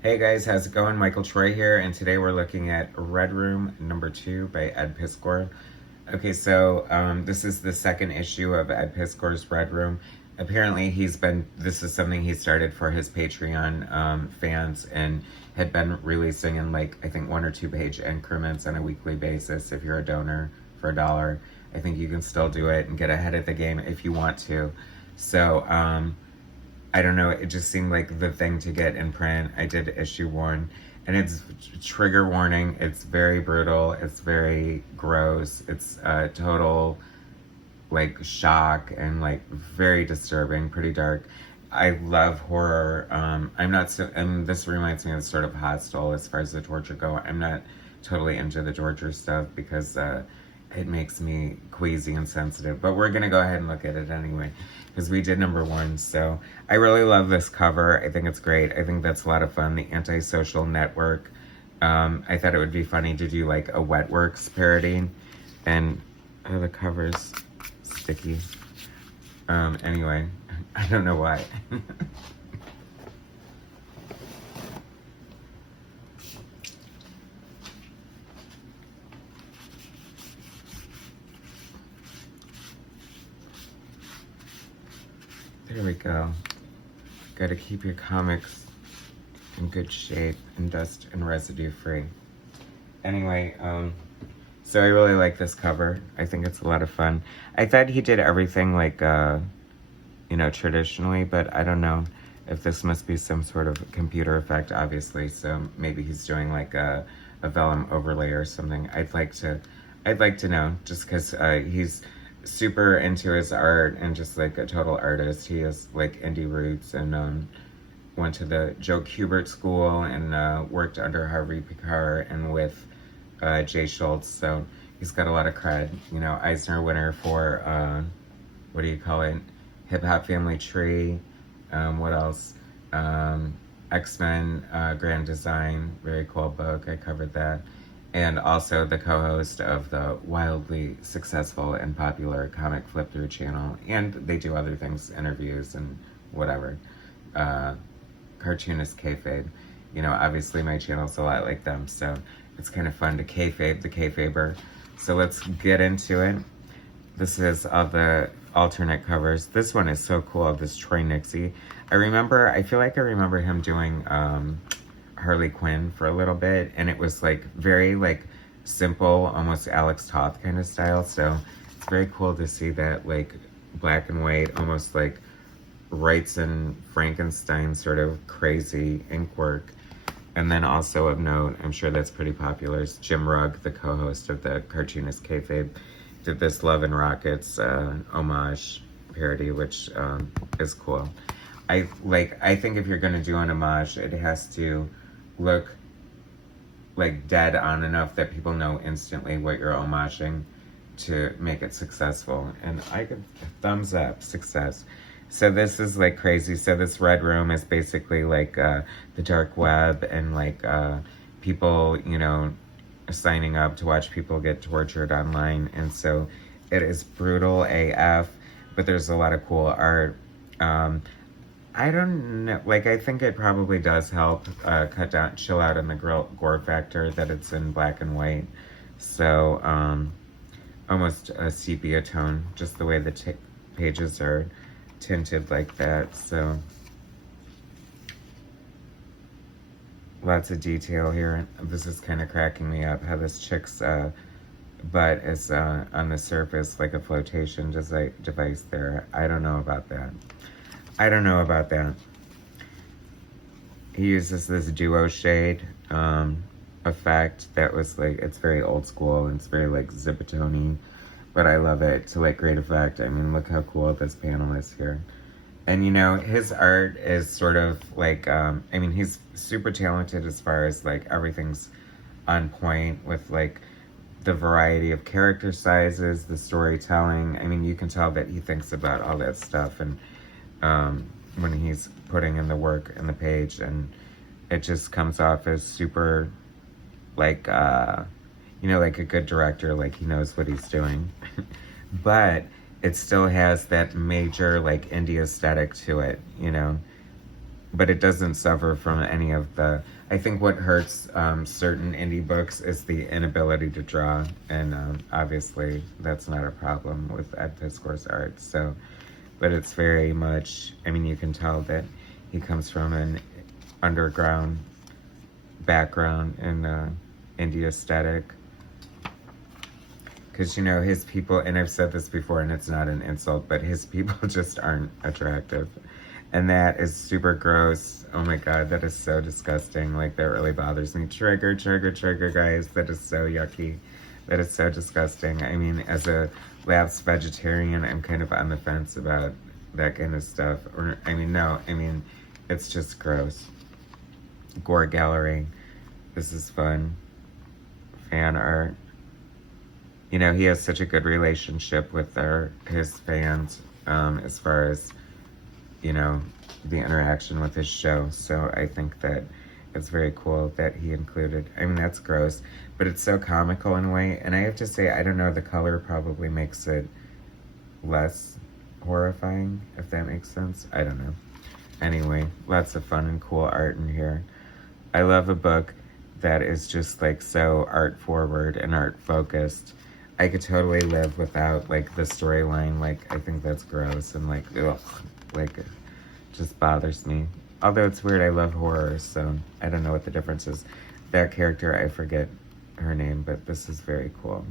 Hey guys, how's it going? Michael Troy here, and today we're looking at Red Room #2 by Ed Piskor'S. Okay, so this is the second issue of Ed Piskor'S Red Room. Apparently this is something he started for his Patreon fans and had been releasing in I think 1 or 2 page increments on a weekly basis. If you're a donor for $1, I think you can still do it and get ahead of the game if you want to. So, I don't know, it just seemed like the thing to get in print. I did issue 1, and it's trigger warning. It's very brutal. It's very gross. It's total shock and very disturbing, pretty dark. I love horror. I'm not so, and this reminds me of sort of Hostel as far as the torture go. I'm not totally into the torture stuff because it makes me queasy and sensitive, but we're gonna go ahead and look at it anyway because we did #1. So I really love this cover. I think it's great. I think that's a lot of fun. The Antisocial Network. I thought it would be funny to do a Wetworks parody, and the cover's sticky. Anyway, I don't know why. There we go. Gotta keep your comics in good shape and dust and residue free. Anyway, so I really like this cover. I think it's a lot of fun. I thought he did everything traditionally, but I don't know if this must be some sort of computer effect, obviously. So maybe he's doing a vellum overlay or something. I'd like to know, just because he's super into his art and just a total artist. He has indie roots and went to the Joe Kubert School and worked under Harvey Pekar and with Jay Schultz. So he's got a lot of cred. Eisner winner for what do you call it? Hip Hop Family Tree. What else? X-Men Grand Design. Very cool book. I covered that. And also the co-host of the wildly successful and popular Comic Flip Through channel. And they do other things, interviews and whatever. Cartoonist Kayfabe. Obviously my channel's a lot like them, so it's kind of fun to kayfabe the kayfaber. So let's get into it. This is all the alternate covers. This one is so cool, this Troy Nixie. I feel like I remember him doing Harley Quinn for a little bit, and it was very simple, almost Alex Toth kind of style. So it's very cool to see that black and white, almost Wrightson Frankenstein sort of crazy ink work. And then also of note, I'm sure that's pretty popular, is Jim Rugg, the co-host of the Cartoonist Kayfabe, did this Love and Rockets homage parody, which is cool. I think if you're gonna do an homage, it has to look dead on enough that people know instantly what you're homaging to make it successful. And I give thumbs up, success. So this is crazy. So this Red Room is basically the dark web and people, signing up to watch people get tortured online. And so it is brutal AF, but there's a lot of cool art. I don't know, I think it probably does help chill out on the gore factor that it's in black and white. So, almost a sepia tone, just the way the pages are tinted like that. So, lots of detail here. This is kind of cracking me up, how this chick's butt is on the surface like a flotation device there. I don't know about that. He uses this duo shade effect that was it's very old school and it's very Zipatone, but I love it. To great effect. I mean, look how cool this panel is here. And his art is sort of I mean, he's super talented as far as everything's on point with the variety of character sizes, the storytelling. I mean, you can tell that he thinks about all that stuff, and when he's putting in the work in the page, and it just comes off as super a good director, he knows what he's doing. But it still has that major indie aesthetic to it, but it doesn't suffer from any of the, I think what hurts certain indie books is the inability to draw, and obviously that's not a problem with Ed Piskor'S art, so, but it's very much, I mean, you can tell that he comes from an underground background in indie aesthetic, because, you know, his people, and I've said this before and it's not an insult, but his people just aren't attractive. And that is super gross. Oh my god, that is so disgusting. Like, that really bothers me. Trigger, trigger, trigger, guys. That is so yucky. That is so disgusting. I mean, as a lapsed vegetarian, I'm kind of on the fence about that kind of stuff. Or, I mean, no. I mean, it's just gross. Gore Gallery. This is fun. Fan art. You know, he has such a good relationship with his fans, as far as, you know, the interaction with his show. So I think that it's very cool that he included, I mean, that's gross, but it's so comical in a way. And I have to say, I don't know, the color probably makes it less horrifying, if that makes sense. I don't know. Anyway, lots of fun and cool art in here. I love a book that is just like so art forward and art focused. I could totally live without like the storyline. Like, I think that's gross and like, ugh. Like, it just bothers me. Although it's weird, I love horror, so I don't know what the difference is. That character, I forget her name, but this is very cool.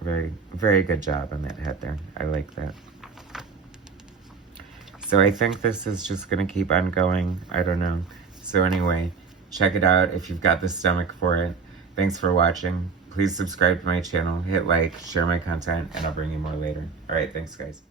Very, very good job on that head there. I like that. So I think this is just going to keep on going. I don't know. So anyway, check it out if you've got the stomach for it. Thanks for watching. Please subscribe to my channel, hit like, share my content, and I'll bring you more later. Alright, thanks guys.